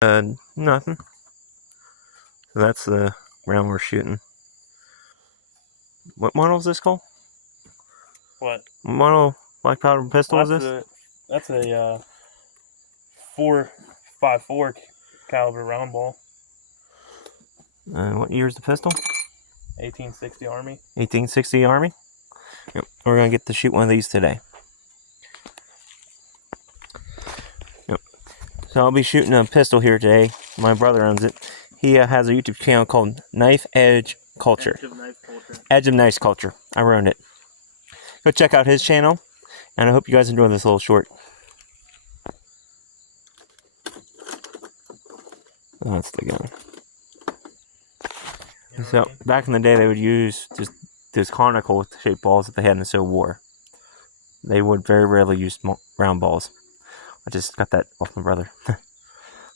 Nothing. So that's the round we're shooting. What model is this called? What? What model black powder pistol is this? That's a 4.54 caliber round ball. What year is the pistol? 1860 Army. 1860 Army? Yep. We're going to get to shoot one of these today. Yep. So I'll be shooting a pistol here today. My brother owns it. He has a YouTube channel called Knife Edge Culture. Edge of Knife Culture. Edge of Knife Culture. I run it. Go check out his channel. And I hope you guys enjoy this little short. Oh, that's the gun. So back in the day, they would use just those conical shaped balls that they had in the Civil War. They would very rarely use round balls. I just got that off my brother. I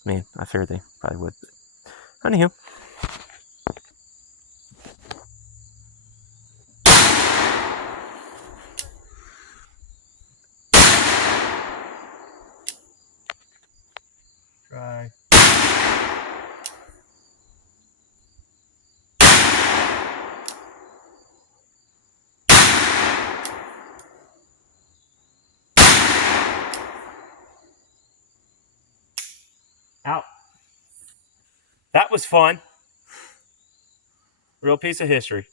mean, I figured they probably would. But anywho. Try. Out. That was fun. Real piece of history.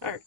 All right.